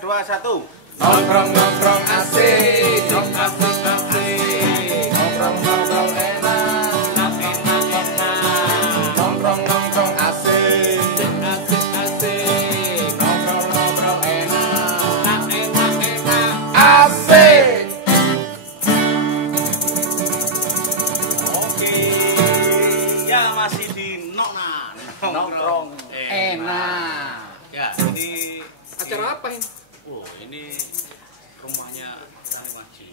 3, 2, 1. Nongkrong asik, nongkrong asik, nongkrong enak, nongkrong asik, asik, nongkrong enak, asik. Oke, ya masih di nongkrong Enak. Ya, ini Acara apa ini? ini rumahnya Kang Maji.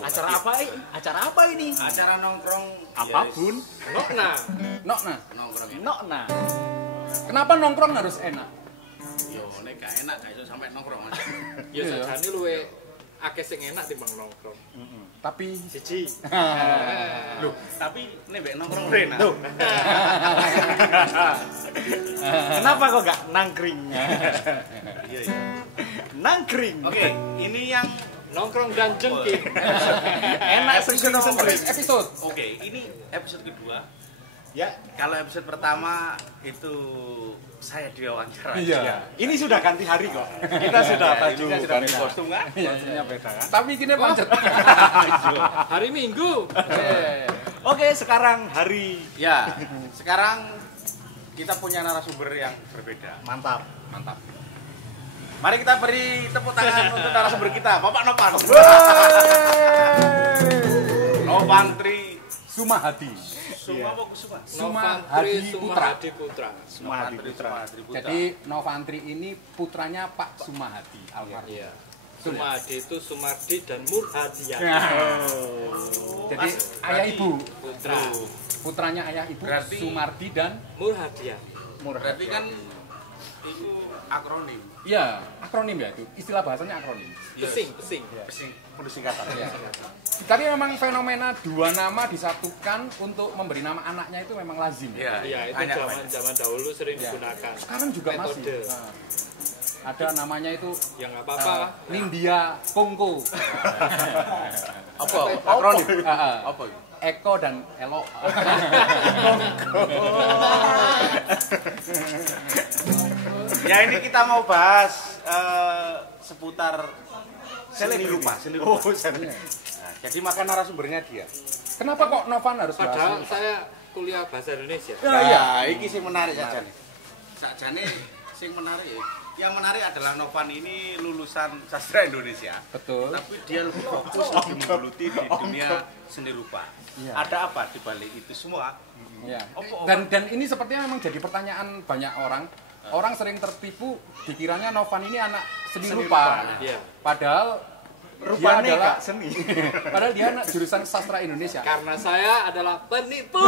Acara apa ini? Acara apa ini? Acara nongkrong Apa, ya, Bun? Nokna. Nokna. nongkrong ya. Nokna. Kenapa nongkrong harus enak? Yo, nek gak enak gak iso sampai nongkrong. Ya Iya. sajane luwe akeh sing enak timbang nongkrong. Tapi Siji. Loh, tapi nek mbek nongkrong enak. kenapa kok gak nangkring? Iya, iya. Nangkring. Oke, ini yang Nongkrong dan jengking. Enak episode. Oke, ini episode kedua. Ya. Kalau episode pertama itu saya diwawancara. Iya. Ini sudah ganti hari kok. Kita sudah baju Ini sudah beda. kostum kan? Bajunya beda kan? Tapi gini pancet. Hari Minggu. Oke, sekarang hari Ya, sekarang kita punya narasumber yang berbeda. mantap. Mantap. Mari kita beri tepuk tangan untuk narasumber kita, Bapak Nopan. Nopan Tri Sumahadi. Suma apa Kusuma? Novantri Putra. Sumahadi Putra. Sumahadi Putra. Jadi Novantri ini putranya Pak Sumahadi almarhum. Iya. Sumahadi itu Sumardi dan Murhadiah. Jadi Mas ayah Hadi. ibu, Putra. putranya ayah ibu Berarti- Sumardi dan Murhadiah. Berarti kan itu akronim. iya, akronim ya itu. Istilah bahasanya akronim. Pesing, pesing. Pesing, penuh singkatan. Iya. Tapi memang fenomena dua nama disatukan untuk memberi nama anaknya itu memang lazim. Iya, Iya, itu banyak, zaman dahulu sering Iya. digunakan. Sekarang juga Metode. masih. Nah, ada namanya itu Ya nggak apa-apa. Nindya Kongko. Apa? Akronim. Ah, Apa itu? Eko dan Elo. Ya ini kita mau bahas seputar seni rupa. Oh, seni. Nah, jadi makan narasumbernya dia. Kenapa kok Novan harus Padahal bahas? saya kuliah bahasa Indonesia. Ya, iya, iki sing menarik saja nih. Sakjane sing menarik. Yang menarik adalah Novan ini lulusan sastra Indonesia. Betul. Tapi dia lebih fokus lebih menggeluti di dunia seni rupa. Iya. Ada apa di balik itu semua? Ya. Apa- Dan ini sepertinya memang jadi pertanyaan banyak orang. Orang sering tertipu dikiranya Novan ini anak seni rupa. Iya. Padahal Rupanya dia adalah gak seni. Padahal dia anak jurusan sastra Indonesia. Karena saya adalah penipu.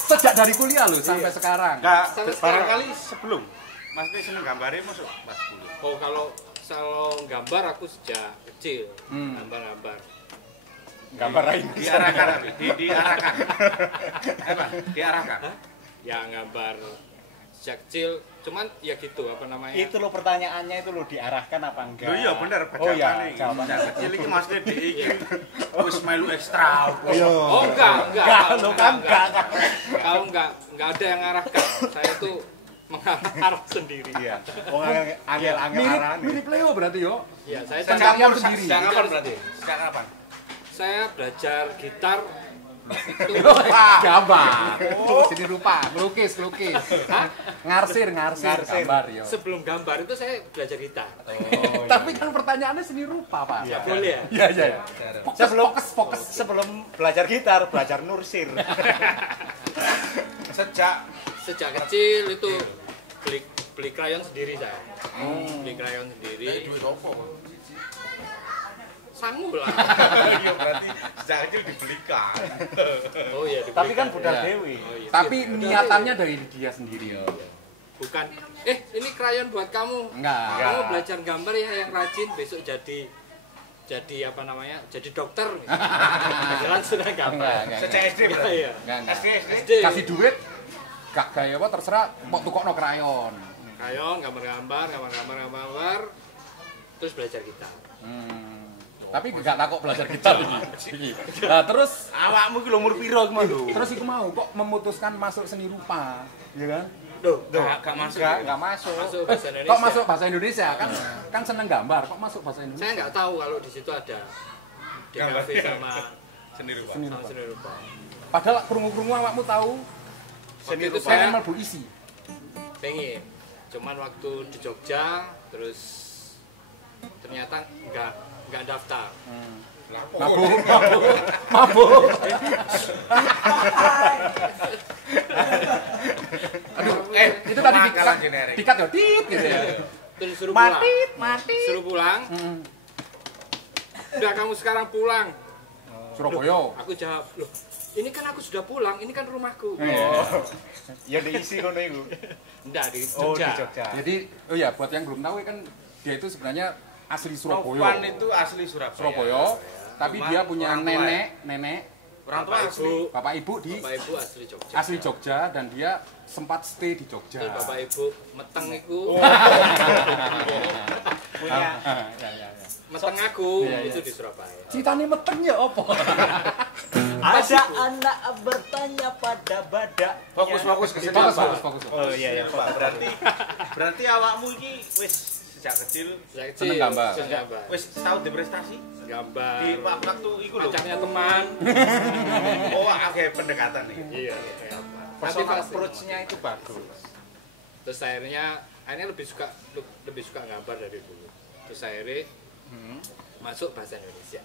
Sejak dari kuliah loh sampai sekarang. Enggak, Sampai barangkali sebelum. Maksudnya seneng gambarnya masuk pas dulu. Oh kalau gambar aku sejak kecil gambar-gambar. Gambar lain. Diarahkan, diarahkan. Apa? Diarahkan. Hah? Ya gambar sejak kecil. Cuman ya gitu apa namanya? Itu lo pertanyaannya itu lo diarahkan apa enggak? Loh iya bener, Oh iya, bacakan jawaban. Yang kecil iki maksudnya di iki wis melu ekstra. Oh enggak. Lo kan enggak. Kalau enggak ada yang ngarahkan. Saya tuh mengarah sendiri. Iya. Oh angel-angel Mirip, arahan. mirip Leo berarti yo. Ya saya Pencarian Sejak sendiri. Sejak kapan berarti? Sejak kapan? saya belajar gitar itu Gambar. Seni rupa, melukis. Ngarsir, gambar yo. sebelum gambar itu saya belajar gitar. Tapi kan pertanyaannya seni rupa, Pak. Ya boleh ya. Iya. Fokus. Sebelum belajar gitar, belajar nursir. Sejak kecil itu beli krayon sendiri saya. Beli krayon sendiri. Duit opo? Sangu lah. Iya berarti sejak kecil dibelikan. Oh iya. Tapi kan dibelikan. budal Iya. dewi. Oh, iya. Tapi Iya. niatannya dari dia sendiri yo. Bukan. Ini krayon buat kamu. Enggak. Kamu belajar gambar ya yang rajin besok jadi apa namanya? Jadi dokter. Jalan sudah gambar. Enggak. Sejak SD berarti. Iya. Enggak. SD. SD. Kasih duit gak gaya apa terserah mau tukokno krayon. Krayon, gambar-gambar, terus belajar gitar. Tapi gak takut belajar gitar iki. Nah, terus Awakmu ki lho umur piro ki lho? terus iku mau kok memutuskan masuk seni rupa, ya kan? Loh, Gak masuk. Enggak masuk. masuk bahasa Indonesia. Kok masuk bahasa Indonesia? Kan seneng gambar, kok masuk bahasa Indonesia? Saya nggak tahu kalau di situ ada DKV sama Seni rupa. sama seni rupa. Padahal krungu-krungu awakmu tahu Waktu itu pengen saya mlebu isi. pengen, cuman waktu di Jogja terus ternyata nggak daftar. Mabuk. Aduh, itu tadi Makalah generik. dikat ya, tit gitu ya. Terus disuruh pulang. Mati. Suruh pulang. Udah kamu sekarang pulang. Surabaya. Aku jawab, loh ini kan aku sudah pulang, ini kan rumahku. Oh. Ya diisi kono iku. Enggak, di Oh, di Jogja. Jogja. Jadi, oh ya buat yang belum tahu kan dia itu sebenarnya asli Novan Surabaya. itu asli Surabaya. Surabaya, tapi Cuma dia punya orang tua ya. nenek, Orang tua Bapak asli. Ibu, bapak ibu di Bapak Ibu asli Jogja. asli Jogja dan dia sempat stay di Jogja. Terus Bapak Ibu meteng iku, Punya Ya. meteng aku Iya, iya. itu di Surabaya. Ceritanya meteng ya apa? ada anak bertanya pada badak. Fokus ke sini. Fokus. Oh iya iya. Pak, berarti awakmu iki wis sejak kecil Sejak Seneng kecil, gambar. seneng gambar. wis tahu di prestasi Gambar. di waktu iku lho. Pacarnya teman. Oh, oke pendekatan nih. Iya, kayak apa. Tapi Personal pas approach-nya itu bagus. terus akhirnya lebih suka gambar dari dulu. Terus akhirnya masuk bahasa Indonesia.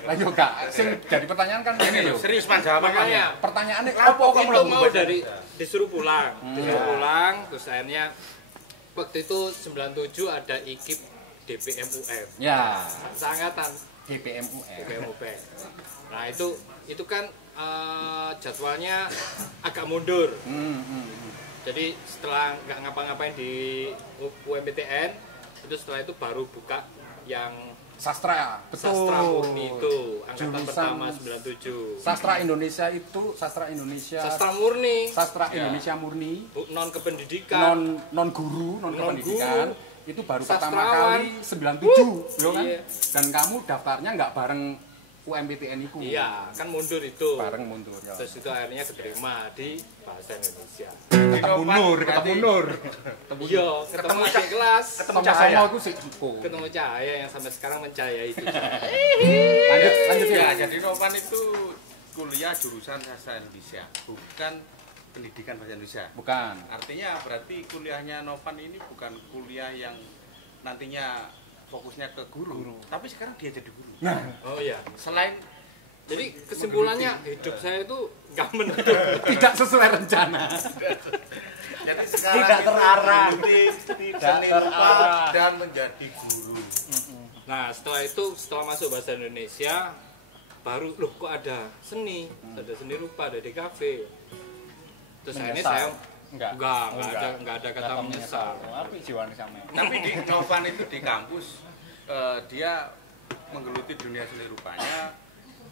Lah yo gak sing jadi pertanyaan kan ini lho. Serius man jawaban Makanya Pertanyaannya Apa apa kok itu mlebu mau bahasa dari Indonesia? disuruh pulang, terus akhirnya waktu itu 97 ada IKIP DPMUF, Ya, seangkatan DPMUF. DPMUF. Nah itu kan jadwalnya agak mundur. Jadi setelah nggak ngapa-ngapain di UMPTN, itu setelah itu baru buka yang Sastra, betul. sastra murni itu angkatan Jurusan pertama 97. Sastra Indonesia itu sastra Indonesia. Sastra murni, Sastra Indonesia murni. non kependidikan. Non guru, non Non kependidikan. guru. Itu baru pertama Sastrawan. kali 97, yo kan? Iya. Dan kamu daftarnya nggak bareng UMPTN itu. Iya, kan mundur itu. Bareng mundur ya. Terus itu akhirnya keterima di bahasa Indonesia. Ketemu Nur, ketemu Nur. Iya, ketemu adik kelas, Sama-sama itu sih Jiko. ketemu Cahaya yang sampai sekarang mencayai itu. Lanjut Ya, ya. jadi Novan itu kuliah jurusan sastra Indonesia, bukan pendidikan bahasa Indonesia. Bukan. Artinya berarti kuliahnya Novan ini bukan kuliah yang nantinya fokusnya ke guru, tapi sekarang dia jadi guru. Oh iya. Selain Jadi kesimpulannya hidup saya itu nggak menentu. Tidak sesuai rencana. jadi sekarang Tidak itu terarah. tidak terarah. dan menjadi guru. Nah setelah masuk bahasa Indonesia, baru loh kok ada seni rupa, ada DKV. Terus akhirnya Menyesal. saya Enggak. nggak ada kata menyesal. Tapi jiwanya sama. Tapi di Novan itu di kampus dia menggeluti dunia seni rupanya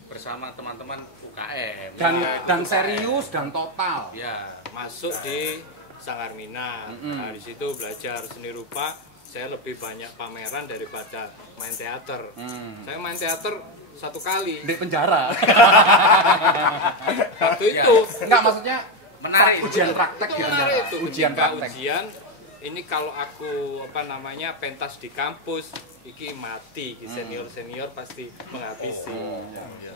bersama teman-teman UKM. Dan serius dan total. Ya, Masuk di Sanggarmina. Nah, di situ belajar seni rupa, saya lebih banyak pameran daripada main teater. Saya main teater 1 kali. Di penjara. Waktu itu Enggak maksudnya menarik. ujian praktek itu di menarik penjara. itu. Ujian Ketika praktek. ujian ini kalau aku pentas di kampus iki mati, iki senior pasti menghabisi.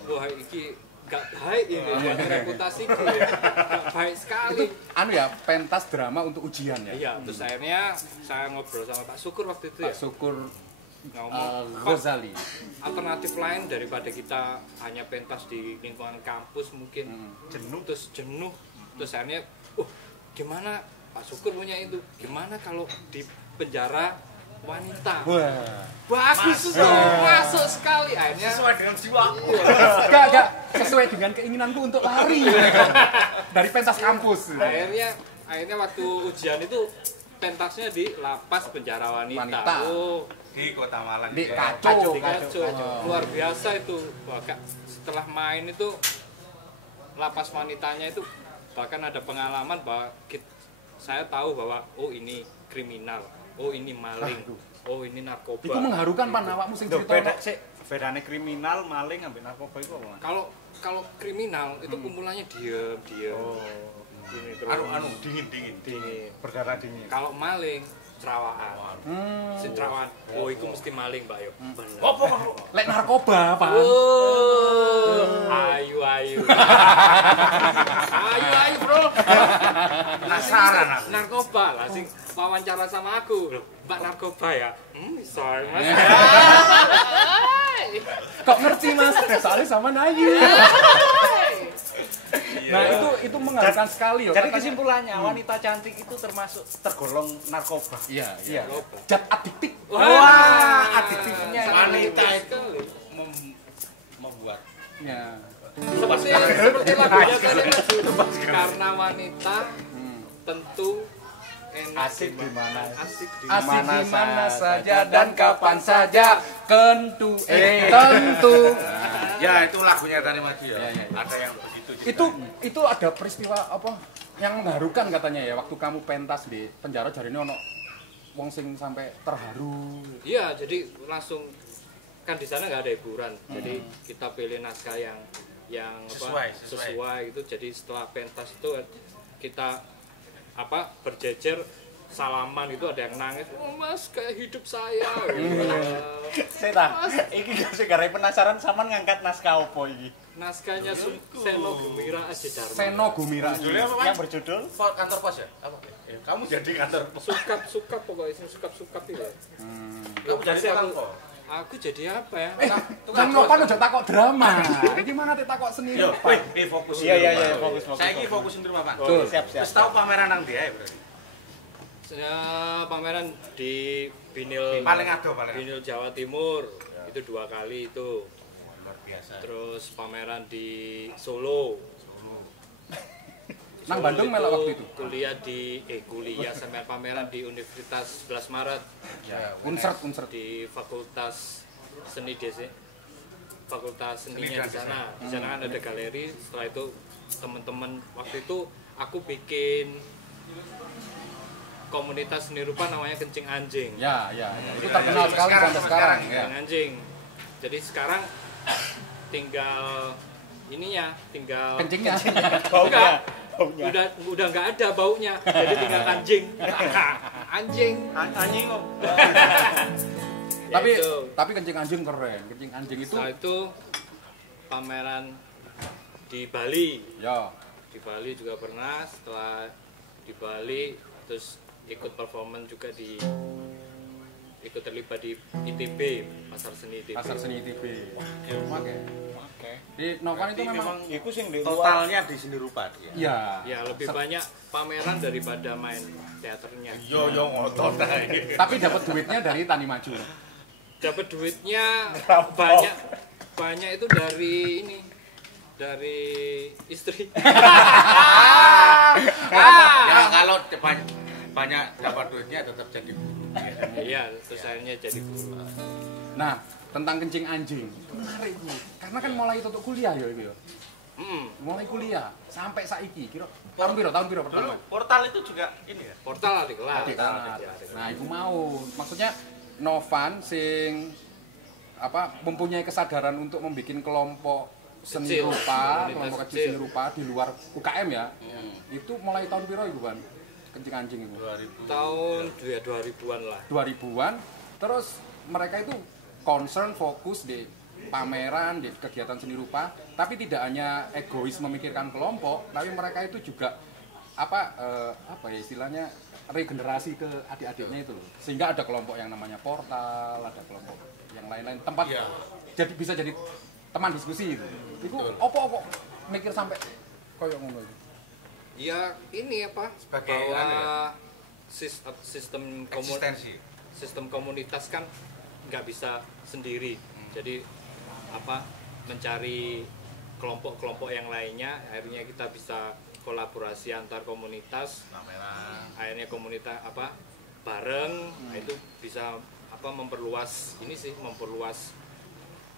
Wah iki gak baik ini buat reputasiku ya. Gak baik sekali. Anu ya, pentas drama untuk ujian ya. Iya, terus akhirnya saya ngobrol sama Pak Syukur waktu itu ya. Pak Syukur Ngomong, Pak, Ghazali. alternatif lain daripada kita hanya pentas di lingkungan kampus mungkin jenuh terus akhirnya gimana Pak Syukur punya itu gimana kalau di penjara wanita Wah. bagus tuh masuk sekali akhirnya Sesuai dengan jiwa. Enggak sesuai dengan keinginanku untuk lari dari pentas kampus. akhirnya waktu ujian itu pentasnya di lapas penjara wanita. Oh, Di Kota Malang. Di ya. Kaco. di Kaco. Luar biasa itu. Wah, setelah main itu lapas wanitanya itu bahkan ada pengalaman bahwa saya tahu bahwa oh ini kriminal, oh ini maling, oh ini narkoba. Iku mengharukan pan awakmu sing Duh, beda cerita. sih. Bedane kriminal, maling, ambek narkoba itu apa? Kalau kriminal itu kumpulannya diem. Ini terus dingin berdarah dingin. kalau maling cerawaan. Cerawaan. Oh, itu mesti maling, Mbak yo. Lek narkoba, Pak. Ayu. Ayu, Bro. Penasaran aku. Narkoba lah sing wawancara sama aku. Loh, Mbak narkoba ya? Sorry, Mas. Kok ngerti, Mas? Soalnya sama Nayu. Nah, itu mengharukan sekali yo. Jadi Katanya- kesimpulannya wanita cantik itu termasuk tergolong narkoba. Iya. Iya. Zat adiktif. Wah, adiktifnya Wanita Wanita itu membuat Ya. seperti lagunya tadi Mas. Karena wanita tentu enak asik di mana? asik di Asik Mana di mana saja saja dan kapan saja, tentu. ya itu lagunya Tani Maju ya. Ya. Ada yang begitu juga. Itu ada peristiwa apa yang mengharukan katanya ya waktu kamu pentas di penjara jarine ono wong sing sampai terharu. Iya, jadi langsung kan di sana nggak ada hiburan. Jadi kita pilih naskah yang sesuai gitu. Jadi setelah pentas itu kita berjejer salaman itu ada yang nangis. Oh, Mas, kayak hidup saya. Gitu. Saya tahu. Iki sing garai penasaran sampean ngangkat naskah opo iki? Naskahnya Seno Gembira Aji Dharma. Seno Gumira. Judulnya apa, Mas? Yang berjudul Kantor pos ya? Apa? Kamu jadi kantor pos. Sukap pokoknya sukap itu ya. Kamu jadi tukang pos. Aku jadi apa ya? Kan Nopan udah takok drama. Gimana teh takok seni Yo, rupa? fokus. Iya, fokus. Saya ini fokus untuk apa? Betul. Siap. Terus tahu pameran nang dia ya, berarti. Saya pameran di Binil Paling ado paling. Binil Jawa Timur itu 2 kali itu. Luar biasa. Terus pameran di Solo. Nang Solo Bandung melok waktu itu. Kuliah sampai pameran di Universitas 11 Maret Ya, Unsert. di Fakultas Seni DC. Fakultas Seninya Seni dan di sana. Di sana kan ada galeri. Setelah itu teman-teman waktu itu aku bikin komunitas seni rupa namanya Kencing Anjing. Ya. Itu terkenal sekali sampai sekarang. Ya. Kencing Anjing. Jadi sekarang tinggal Kencingnya. enggak. Udah nggak ada baunya. Jadi tinggal anjing. Anjing. Anjing kok. Tapi kencing anjing keren. Kencing anjing itu Setelah itu pameran di Bali. ya. Di Bali juga pernah. Setelah di Bali terus ikut performan juga ikut terlibat di ITB, Pasar Seni ITB. Pasar Seni ITB. Oke. Oke. Di Novan itu memang Iku sing di luar. totalnya di seni rupa dia. ya. Ya lebih banyak pameran daripada main teaternya. Yo ngotot ae. Tapi dapat duitnya dari Tani Maju. Dapat duitnya Rampok. banyak itu dari istri. Ya kalau banyak dapat duitnya tetap jadi guru. Iya, terus akhirnya jadi guru. Nah, tentang kencing anjing. Itu menarik, Bu. Karena kan mulai tutup kuliah ya itu ya. Mulai kuliah sampai saiki kira tahun piro Dulu pertama? portal itu juga ini ya. Portal adik kelas. Adik kelas. Nah, iku mau. Maksudnya Novan sing mempunyai kesadaran untuk membuat kelompok seni Kecil. rupa, Komunitas kelompok kecil kecil. seni rupa di luar UKM ya. Itu mulai tahun piro iku, Ban? Kencing anjing itu. 2000. Tahun 2000-an lah. 2000-an. Terus mereka itu concern fokus di pameran, di kegiatan seni rupa, tapi tidak hanya egois memikirkan kelompok, tapi mereka itu juga apa ya istilahnya regenerasi ke adik-adiknya itu loh. Sehingga ada kelompok yang namanya portal, ada kelompok yang lain-lain tempat Iya. jadi bisa jadi teman diskusi itu. Itu opo mikir sampai koyo ngono itu. Ya ini Sebagai bahwa sistem eksistensi. komunitas kan nggak bisa sendiri. Jadi mencari kelompok-kelompok yang lainnya, akhirnya kita bisa kolaborasi antar komunitas. Pameran. Akhirnya komunitas bareng, nah itu bisa memperluas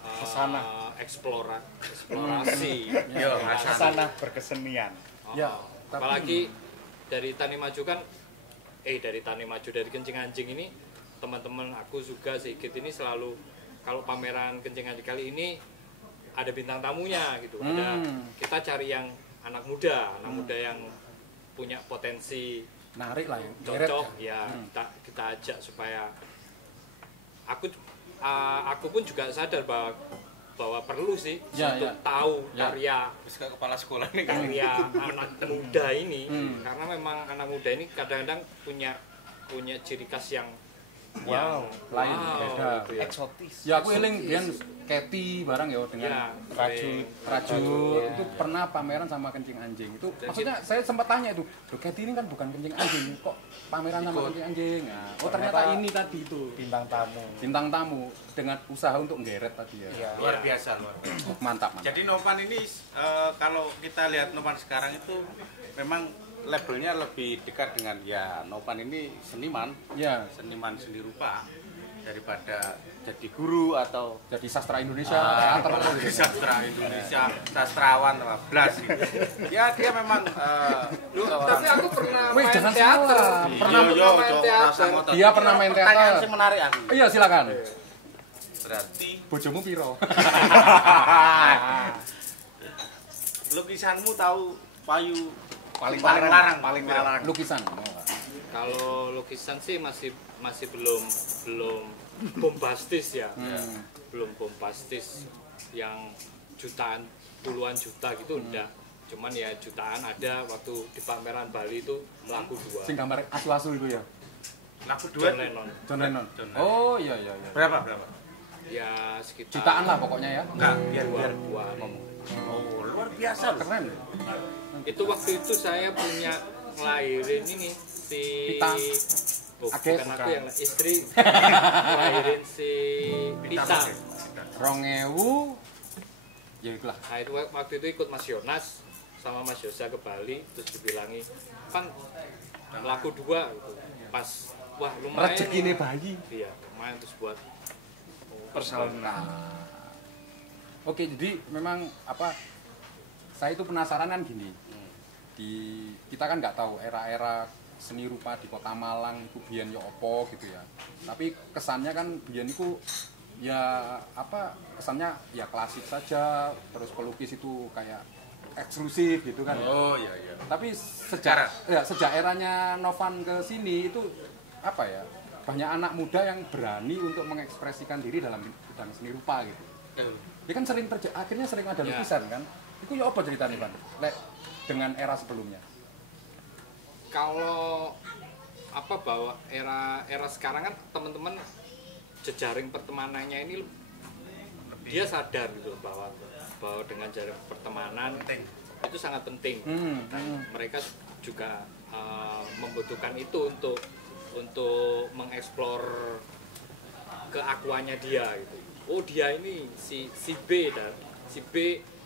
Kesana. eksplorasi. Yo, Sana berkesenian. Ya, Apalagi dari Tani Maju kan dari Tani Maju dari Kencing Anjing ini teman-teman aku juga sedikit ini selalu kalau pameran Kencing Anjing kali ini ada bintang tamunya gitu. Kita cari yang anak muda yang punya potensi Narik lah yang cocok ya, kita ajak supaya aku pun juga sadar bahwa perlu sih untuk tahu karya kepala sekolah nih karya anak muda ini, karena memang anak muda ini kadang-kadang punya ciri khas yang lain beda gitu ya. Eksotis. ya aku eling biyen Keti barang ya dengan Rajut itu pernah pameran sama kencing anjing itu maksudnya saya sempat tanya itu loh Keti ini kan bukan kencing anjing kok pameran sama kencing anjing ternyata ini tadi itu Bintang tamu dengan usaha untuk nggeret tadi ya luar biasa. mantap. Jadi Novan ini kalau kita lihat Novan sekarang itu memang labelnya lebih dekat dengan ya Novan ini seniman seni rupa daripada jadi guru atau jadi sastra Indonesia sastra Indonesia sastrawan blas gitu. Ya dia memang tapi aku pernah main jangan teater salah. main teater. Dia pernah main teater. Pertanyaan sih menarik aku. Iya silakan. Berarti Bojomu piro? lukisanmu tahu payu Paling larang. Lukisan. Kalau lukisan sih masih belum bombastis ya. Belum bombastis yang puluhan juta gitu udah. Cuman ya jutaan ada waktu di pameran Bali itu laku 2. Sing gambar asu-asu itu ya. laku John 2 Lennon. John Lennon. Oh iya. berapa Ya sekitar Jutaan lah pokoknya ya. enggak biar dua. oh luar biasa loh. Keren. Itu waktu itu saya punya ngelahirin ini si Pita. bukan aku yang istri ngelahirin si Pita. 2000 ya itulah. Nah itu waktu itu ikut Mas Yonas sama Mas Yosa ke Bali terus dibilangi kan laku 2 gitu. Pas wah lumayan Rezeki nih bayi. iya lumayan terus buat Persona. Oke, jadi memang saya itu penasaran kan gini. Kita kan nggak tahu era-era seni rupa di Kota Malang itu biyen ya opo gitu ya. Tapi kesannya kan biyen itu ya kesannya ya klasik saja, terus pelukis itu kayak eksklusif gitu kan. Oh iya. Tapi sejak eranya Novan ke sini itu banyak anak muda yang berani untuk mengekspresikan diri dalam bidang seni rupa gitu. Dia kan akhirnya sering ada lukisan kan. Itu ya apa ceritanya Bang? Dengan era sebelumnya. kalau bahwa era sekarang kan teman-teman jejaring pertemanannya ini dia sadar gitu bahwa dengan jaring pertemanan itu sangat penting. Mereka juga membutuhkan itu untuk mengeksplor keakuannya dia gitu. Oh dia ini si B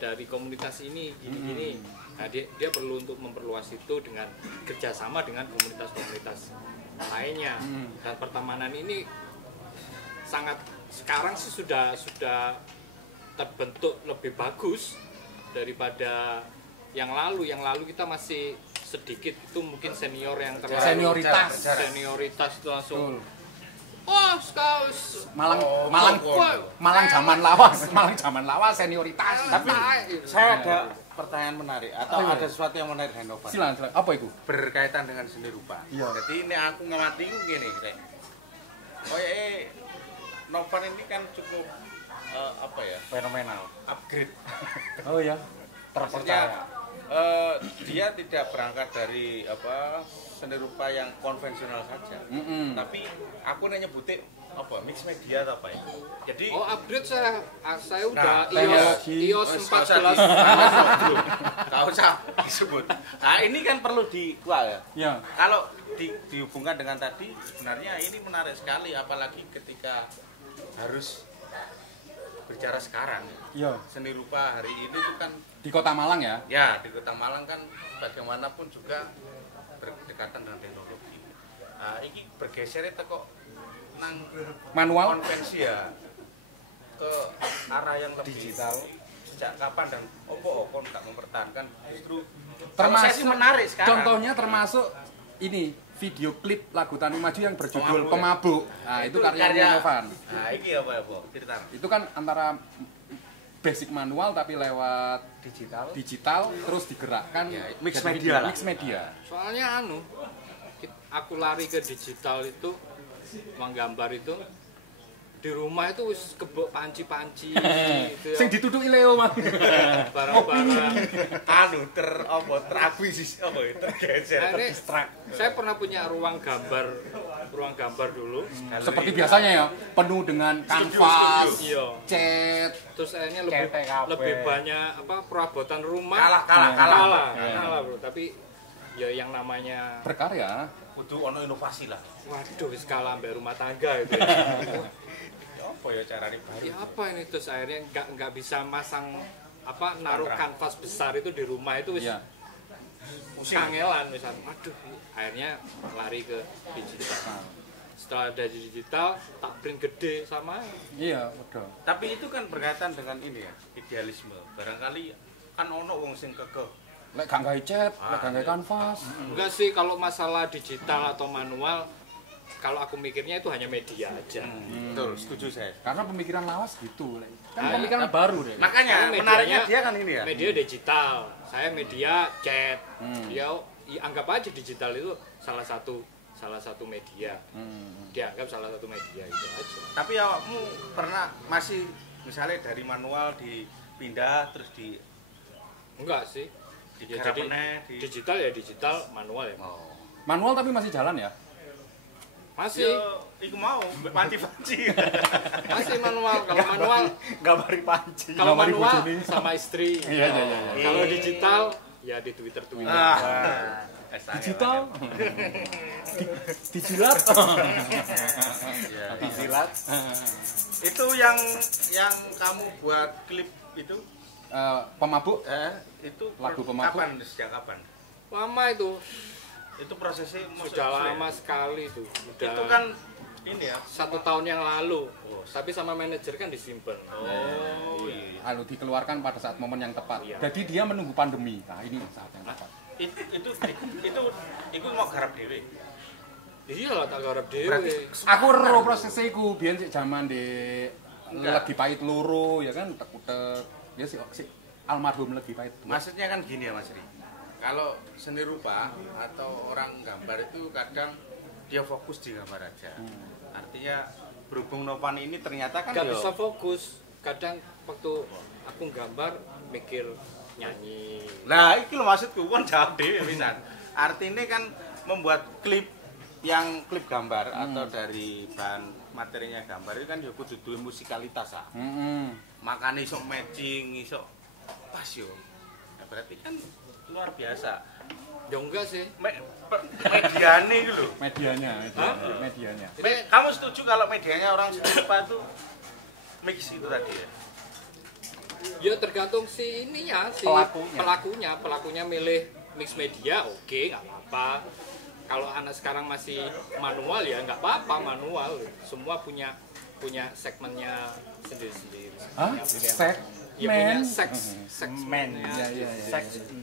dari komunitas ini gini. Nah dia perlu untuk memperluas itu dengan kerjasama dengan komunitas-komunitas lainnya. Dan pertemanan ini sangat sekarang sih sudah terbentuk lebih bagus daripada yang lalu kita masih sedikit itu mungkin senior yang terlalu senioritas itu langsung Malang zaman lawas senioritas. Tapi saya ada pertanyaan menarik atau ada sesuatu yang menarik dari Novan. Silakan. Apa itu? Berkaitan dengan seni rupa. Iya. Jadi ini aku ngamati gini, Novan ini kan cukup Fenomenal. upgrade. Oh ya. Maksudnya dia tidak berangkat dari seni rupa yang konvensional saja. Tapi aku nyebutnya mix media atau apa ya. Jadi upgrade saya udah Nah, iOS 14. Enggak usah disebut. Nah, ini kan perlu Ya. Kalau dihubungkan dengan tadi sebenarnya ini menarik sekali apalagi ketika harus bicara sekarang. Iya. Seni rupa hari ini itu kan Di Kota Malang ya? ya di Kota Malang kan bagaimanapun juga berdekatan dengan teknologi. Nah, ini bergeser itu kok nang Manual? konvensi ya ke arah yang lebih digital. Sejak kapan dan opo nggak mempertahankan justru saya sih menarik sekarang. Contohnya termasuk ini video klip lagu Tani Maju yang berjudul Pemabuk. Nah, itu karyanya Novan. Nah, ini apa cerita? Itu kan antara basic manual tapi lewat digital terus digerakkan mix jadi media lah. mix media. Soalnya aku lari ke digital itu menggambar itu di rumah itu wis kebok panci-panci gitu ya. Sing ditutuki Leo mah. Barang-barang terakuisisi tergeser terdistract. Saya pernah punya ruang gambar dulu. Seperti biasanya ya, penuh dengan kanvas, Iya. cat. Terus akhirnya lebih banyak perabotan rumah. Kalah. Bro. Tapi ya yang namanya Berkarya. kudu ono inovasi lah. waduh wis kalah sampai rumah tangga itu. Apa ya caranya baru? Ya apa ini terus akhirnya nggak bisa masang naruh kanvas besar itu di rumah itu wis Iya. kangelan misalnya. Aduh, akhirnya lari ke digital. Setelah ada digital, tak print gede sama. Iya, betul. Tapi itu kan berkaitan dengan ini ya, idealisme. Barangkali kan ono wong sing kekeh. Lek gak gawe cat, lek gak gawe kanvas. Enggak sih, kalau masalah digital atau manual, kalau aku mikirnya itu hanya media aja. Betul, setuju saya. Karena pemikiran lawas gitu. Kan Ah, pemikiran baru deh. Makanya Karena menariknya medianya- dia kan ini ya. Media digital, saya media chat. Dia anggap aja digital itu salah satu media. Dianggap salah satu media itu aja. Tapi awakmu pernah masih misalnya dari manual dipindah terus di Enggak sih. Ya, digarap jadi meneh, digital ya digital, manual ya. Oh. Manual tapi masih jalan ya? Masih, Iku mau panci-panci. masih manual. Kalau manual, Gambari panci. kalau Gambari manual bojone. sama istri. Iya. Kalau digital ya di Twitter. Digital. Dijilat. Disilat. Itu yang kamu buat klip itu Pemabuk. itu Lagu pemabuk. kapan, sejak kapan? Lama itu, Itu prosesnya sudah lama sekali itu. Udah Itu kan ini ya. 1 tahun yang lalu. Oh. Tapi sama manajer kan disimpan. Oh iya. Lalu dikeluarkan pada saat momen yang tepat. Iya. Jadi dia menunggu pandemi. Nah, ini saat yang tepat. Itu mau garap dewe. Iya lah, tak garap Berarti dewe. Aku ro prosesnya iku biyen sik jaman di lagi pahit loro ya kan utek-utek. Ya si almarhum lagi pahit. Maksudnya kan gini ya Mas Ri. Kalau seni rupa atau orang gambar itu kadang dia fokus di gambar aja. Artinya berhubung Novan ini ternyata kan Gak ya- bisa fokus. Kadang waktu aku gambar mikir nyanyi. Nah, iki lho maksudku kan jawab dhewe pisan. Artinya kan membuat klip yang klip gambar atau dari bahan materinya gambar itu kan ya kudu duwe musikalitas ah. Makanya iso matching, iso pas yo. Nah, berarti kan luar biasa. Ya enggak sih. Mediane gitu loh. Medianya. Kamu setuju kalau medianya orang seni rupa itu mix itu tadi ya? Ya tergantung si ininya, si pelakunya milih mix media, oke, nggak apa-apa. Kalau anak sekarang masih manual ya nggak apa-apa, manual. Semua punya segmennya sendiri-sendiri. Hah? Ya punya segmen. Iya.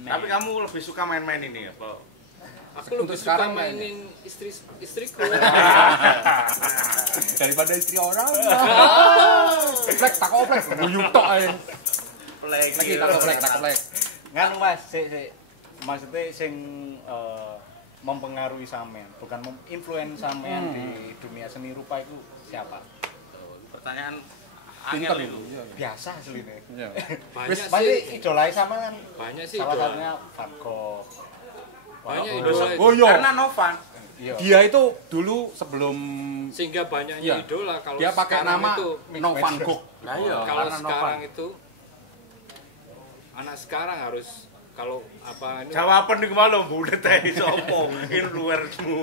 Tapi kamu lebih suka main-main ini apa? Aku lebih Untuk suka sekarang mainin istriku. Daripada istri orang. Flek tak oplek, guyuk tok ae. Lagi tak oplek. Nganu Mas, sik. Maksudnya sing mempengaruhi sampean, bukan influence sampean di dunia seni rupa itu siapa? Pertanyaan Pinter angel itu. itu. Biasa aslinya. Iya. Banyak Pasti sih, idolai sama kan. banyak sih Salah idola. satunya Van Gogh. Banyak Walaupun- idola. Oh iya. Karena Novan Iya. Dia itu dulu sebelum Sehingga banyaknya Iya. idola. Kalau dia pakai sekarang nama itu, Novan Gogh. Nah iya, kalau karena sekarang Novan. itu anak sekarang harus kalau ini Jawaban niku malu bulet ae sapa influencermu.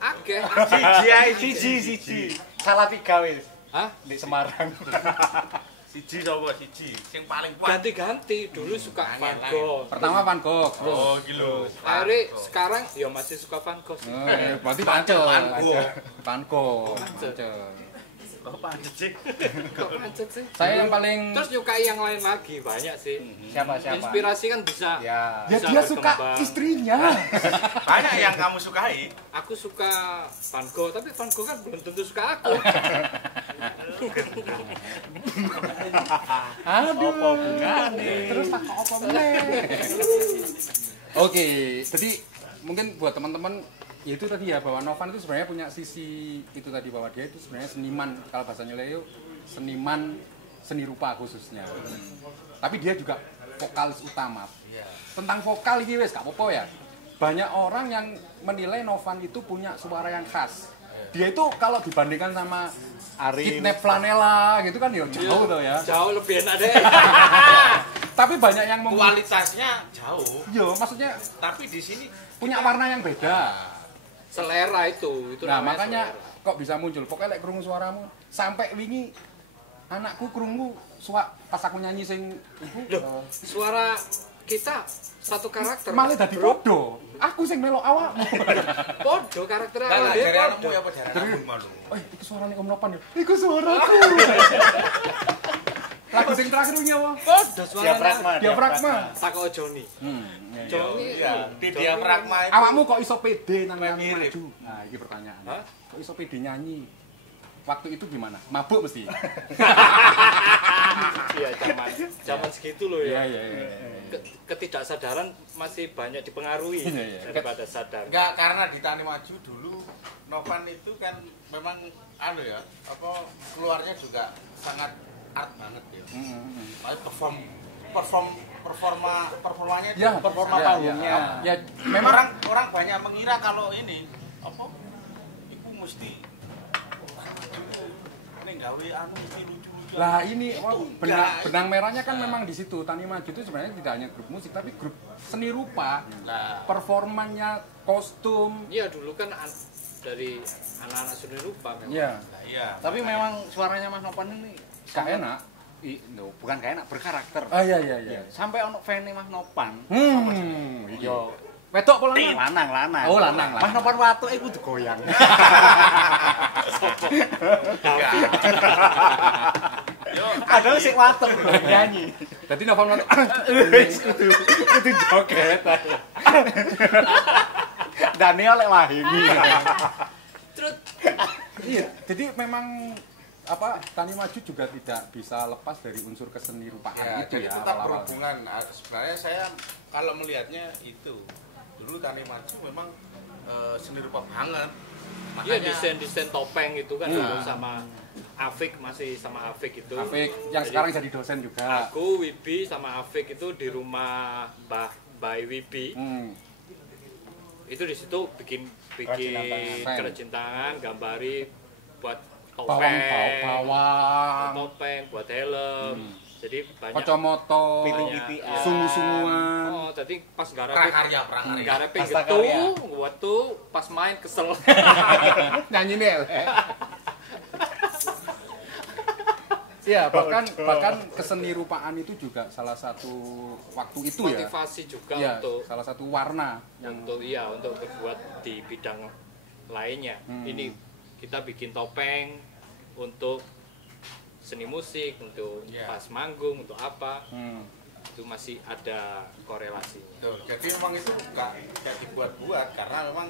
akeh. Siji ae Siji. Salah 3 wis Hah? di Semarang. Siji sapa siji sing paling kuat. Ganti-ganti. Dulu suka Van Gogh. Pertama Van Gogh. Oh, gitu. Akhirnya sekarang ya masih suka Van Gogh. Berarti pancet. Van Gogh. Van Gogh. Pancet. Oh, pancet sih. Kok pancet sih? Saya yang paling Terus nyukai yang lain lagi banyak sih. Siapa? Inspirasi kan bisa. Ya. ya bisa dia suka berkembang. istrinya. Banyak yang kamu sukai. Aku suka Van Gogh, tapi Van Gogh kan belum tentu suka aku. Aduh. Apa hubungane? Terus tak kok apa meneh. Oke, jadi mungkin buat teman-teman ya itu tadi ya bahwa Novan itu sebenarnya punya sisi itu tadi bahwa dia itu sebenarnya seniman, kalau bahasanya Leo seniman seni rupa khususnya. Tapi dia juga vokalis utama. Tentang vokal ini wes gak apa-apa ya. Banyak orang yang menilai Novan itu punya suara yang khas. Dia itu kalau dibandingkan sama Arin, Kidnap Flanela gitu kan ya jauh tuh ya. Jauh lebih enak deh. Tapi banyak yang Kualitasnya jauh, yo maksudnya tapi di sini punya warna yang beda. Selera itu Nah, namanya makanya selera. kok bisa muncul. Pokoknya lek krungu suaramu sampai wingi anakku krungu pas aku nyanyi sing iku Suara kita satu karakter. malah dadi podo. Aku sing melok awakmu. Podo karakter lah awal dari dia anakmu podo. ya apa dari anakmu malu. Oh, iku suarane Om Nopan ya. Iku suaraku. Lagu sing terakhir wingi apa? Podo diafragma. Diafragma. Sako Joni. Joni. Iya, di diafragma itu. Awakmu kok iso pede nang Mirip. maju? Nah, iki pertanyaan. Hah? Kok iso pede nyanyi? Waktu itu gimana? Mabuk mesti. Iya, zaman segitu loh ya. Iya. Ketidaksadaran masih banyak dipengaruhi Iya, iya. daripada sadar. Enggak, karena di Tani Maju dulu Novan itu kan memang anu ya, apa keluarnya juga sangat art banget ya. Tapi performanya itu Ya, performa ya, panggungnya. Ya, memang orang banyak mengira kalau ini apa itu mesti ini gawe anu mesti lucu-lucu. lah ini wah, enggak. benang merahnya kan memang di situ. Tani Maju itu sebenarnya tidak hanya grup musik tapi grup seni rupa. Nah, Performanya, kostum. Iya dulu kan dari anak-anak seni rupa memang. Ya, iya. Tapi memang suaranya Mas Nopan ini gak enak. bukan kayak enak, berkarakter. Ah iya. Sampai ono fan Mas Nopan. Yo. Wedok apa lanang? Lanang. Oh, lanang. Mas Nopan watu iku digoyang. Padahal sing watuk nyanyi. Dadi Novan Kudu joget. Daniel lek wahini. Terus Iya, jadi memang apa Tani Maju juga tidak bisa lepas dari unsur keseni rupaan Ya, itu jadi ya. tetap awal-awal. berhubungan. Nah, sebenarnya saya kalau melihatnya itu dulu Tani Maju memang seni rupa banget. iya Makanya desain topeng itu kan Iya. dulu sama Afik, masih sama Afik itu. Afik yang Jadi, sekarang jadi dosen juga. Aku, Wibi sama Afik itu di rumah Mbah Wibi. Itu di situ bikin Kerajinan kerajinan tangan, gambari buat Bawang, bawang, topeng, buat helm. Jadi banyak kacamata, Piti-pitian. sungu-sunguan. Oh, jadi pas garap prakarya. garapin Hasta gitu, karya. buat tuh pas main kesel. Nyanyi nih. Ya, bahkan keseni rupaan itu juga salah satu waktu itu ya. Motivasi juga Ya, untuk salah satu warna yang untuk berbuat di bidang lainnya. Ini kita bikin topeng untuk seni musik, untuk Ya. pas manggung, untuk apa, itu masih ada korelasinya. Tuh, jadi memang itu nggak dibuat-buat karena memang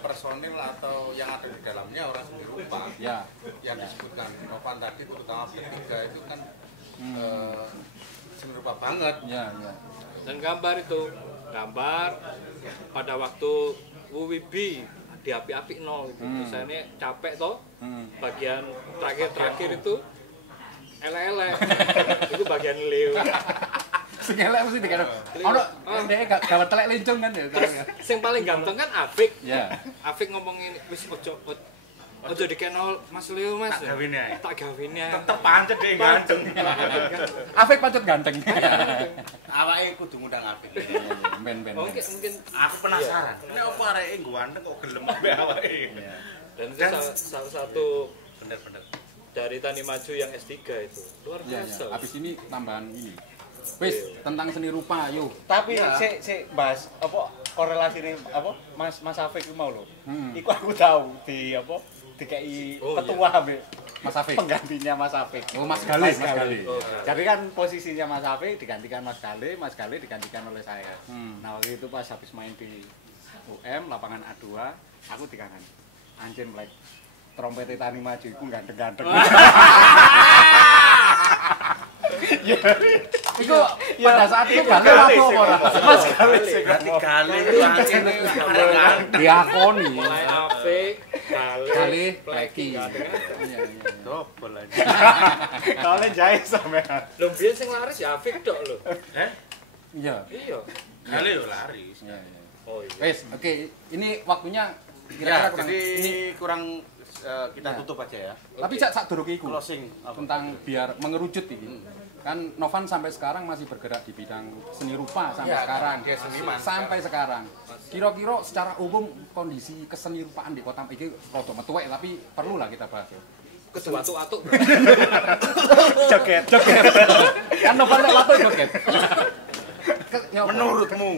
personil atau yang ada di dalamnya orang seni rupa ya. yang disebutkan Novan tadi terutama bertiga itu kan seni rupa banget. Ya. Dan gambar pada waktu Wibi di api-api nol gitu. Misalnya capek toh, bagian terakhir itu ele-ele. Itu bagian Leo. Sing elek mesti dikira. Ono ndek gak gawat telek lencong kan ya. Yang paling ganteng kan Afik. Ya. Afik ngomong ini, wis ojo dikenal Mas Leo Mas. Tak gawin ya. Tak gawin ya. Tetep pancet deh ganteng. Afik pancet ganteng. Awake kudu ngundang Afik. Ben. Mungkin Aku penasaran. Ini apa areke ganteng kok gelem ambek awake. dan itu salah satu Bener-bener. dari Tani Maju yang S3 itu. Luar Ya. biasa. Habis ini tambahan ini. Wis, tentang seni rupa, yuk. Tapi sik bahas apa korelasi ini apa Mas Afik itu mau lho. Iku aku tahu di apa DKI Oh, ketua ambek Mas Afik. penggantinya Mas Afik. Oh, Mas Gale. Oh, Jadi kan posisinya Mas Afik digantikan Mas Gale digantikan oleh saya. Nah waktu itu pas habis main di UM lapangan A2, aku di kanan. Anjen Black. trompet Tani Maju iku ganteng-ganteng. Iku pada saat itu gale apa ora? Mas Gale sing Berarti gale itu akhirnya Diakoni. Mulai apik, Gale, pleki. Iya, Iya, iya. dobel aja. Kale jae sampean. Lho biyen sing laris ya apik tok lho. Iya. Iya. Gale yo laris. Iya, iya. Oh iya. Wes, oke. Ini waktunya Ya, kira-kira kurang jadi ini. kurang kita Ya. tutup aja ya. Tapi sak durung iku Closing apa? tentang biar mengerucut ini. Kan Novan sampai sekarang masih bergerak di bidang seni rupa sampai Ya, sekarang. dia seniman. Sampai sekarang. Kira-kira secara umum kondisi keseni rupaan di kota iki rada metuwek tapi perlulah kita bahas. Ya. Ketua-atuk. Joget. Kan Novan lek watuk joget.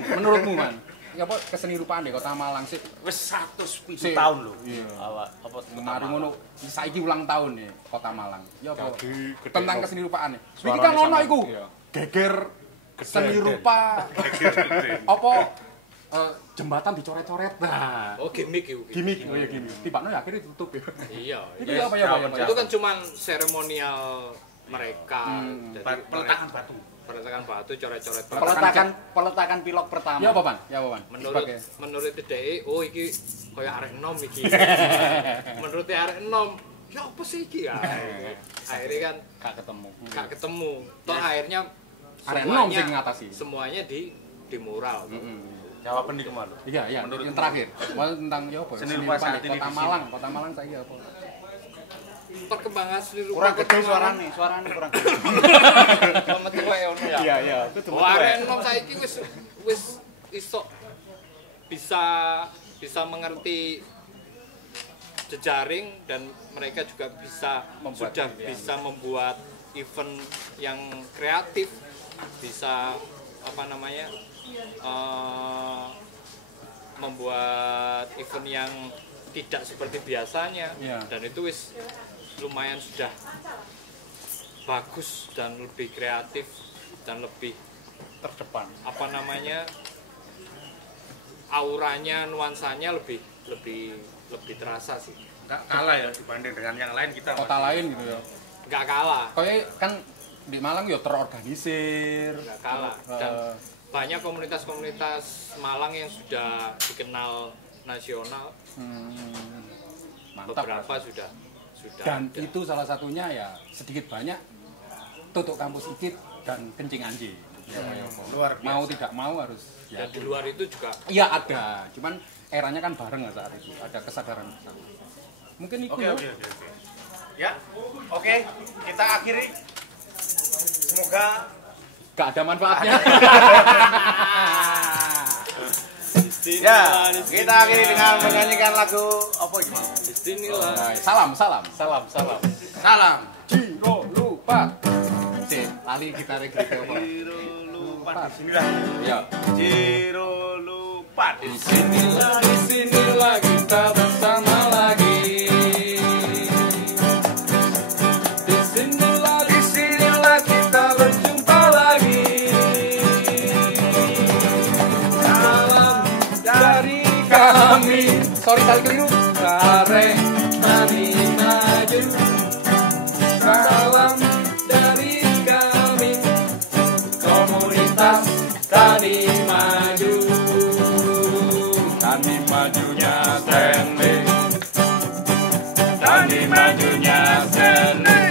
Menurutmu man, ya apa keseni rupaan di Kota Malang sih? Wis 107 Sik. tahun lho. Iya. Apa Mari ngono, saiki ulang tahun nih Kota Malang. Ya apa? Jadi, gede Tentang no. keseni rupaan nih. Iki Suaranya kan ono sama. iku. Iya. Geger seni Gede. rupa. Apa jembatan dicoret-coret. Nah, Oh gimmick itu. gimmick. Oh ya gimmick. Tibakno ya akhirnya ditutup ya. Iya. Itu ya apa ya apa? Itu kan cuman seremonial mereka. Jadi peletakan batu. peletakan batu, coret-coret. Peletakan pilok pertama. Ya apa, Pan? Ya apa, Pan? Menurut DE, oh iki koyo arek enom iki. Menurut arek enom, ya apa sih iki ya? Akhirnya kan Gak ketemu. gak ketemu. Toh akhirnya Arek enom sing ngatasi. semuanya di mural. Jawaban di kemana? Iya, iya. Menurut Yang terakhir, tentang ya apa? Seni rupa saat di ini Kota di Malang. Kota Malang saya apa? Perkembangan seni rupa Kurang gede Kota Malang. suarane kurang gede. Metu wae ono ya. Iya, iya, itu Oh, arek enom saiki wis iso bisa mengerti jejaring dan mereka juga bisa membuat event yang kreatif, bisa apa namanya membuat event yang tidak seperti biasanya. Iya. Dan itu wis lumayan sudah bagus dan lebih kreatif dan lebih terdepan. apa namanya auranya, nuansanya lebih terasa sih. Enggak kalah ya dibanding dengan yang lain kita. Kota lain gitu ya. Nggak kalah, Kayak kan di Malang ya terorganisir. nggak kalah. Dan banyak komunitas-komunitas Malang yang sudah dikenal nasional. Mantap. Beberapa sudah Dan ada. itu salah satunya ya sedikit banyak tutup kampus ikit dan kencing anjing. Ya, Luar biasa. mau tidak mau harus Dan di luar itu juga Iya ada, cuman eranya kan bareng saat itu, ada kesadaran bersama. Mungkin itu Oke. ya. Ya. Oke, kita akhiri. Semoga Gak ada manfaatnya. ya, kita akhiri dengan menyanyikan lagu apa itu? disinilah Salam. Salam. Salam. Ciro lupa. Lali gitar gitu apa? Jiro lupa di sinilah. Ya. Jiro lupa di Disinilah kita bersama lagi. Disinilah kita berjumpa lagi. Salam dari kami. Sorry kali keliru. Bareng Tani Maju. Salam dari kami. Komunitas Tani Maju. Tani majunya Stanley. Tani majunya Stanley.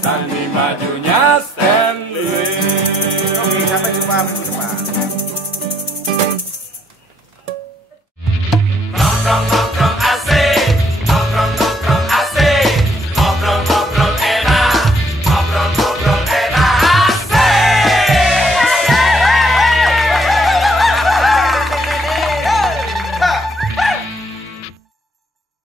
Tani majunya Stanley. Oke, sampai jumpa minggu depan.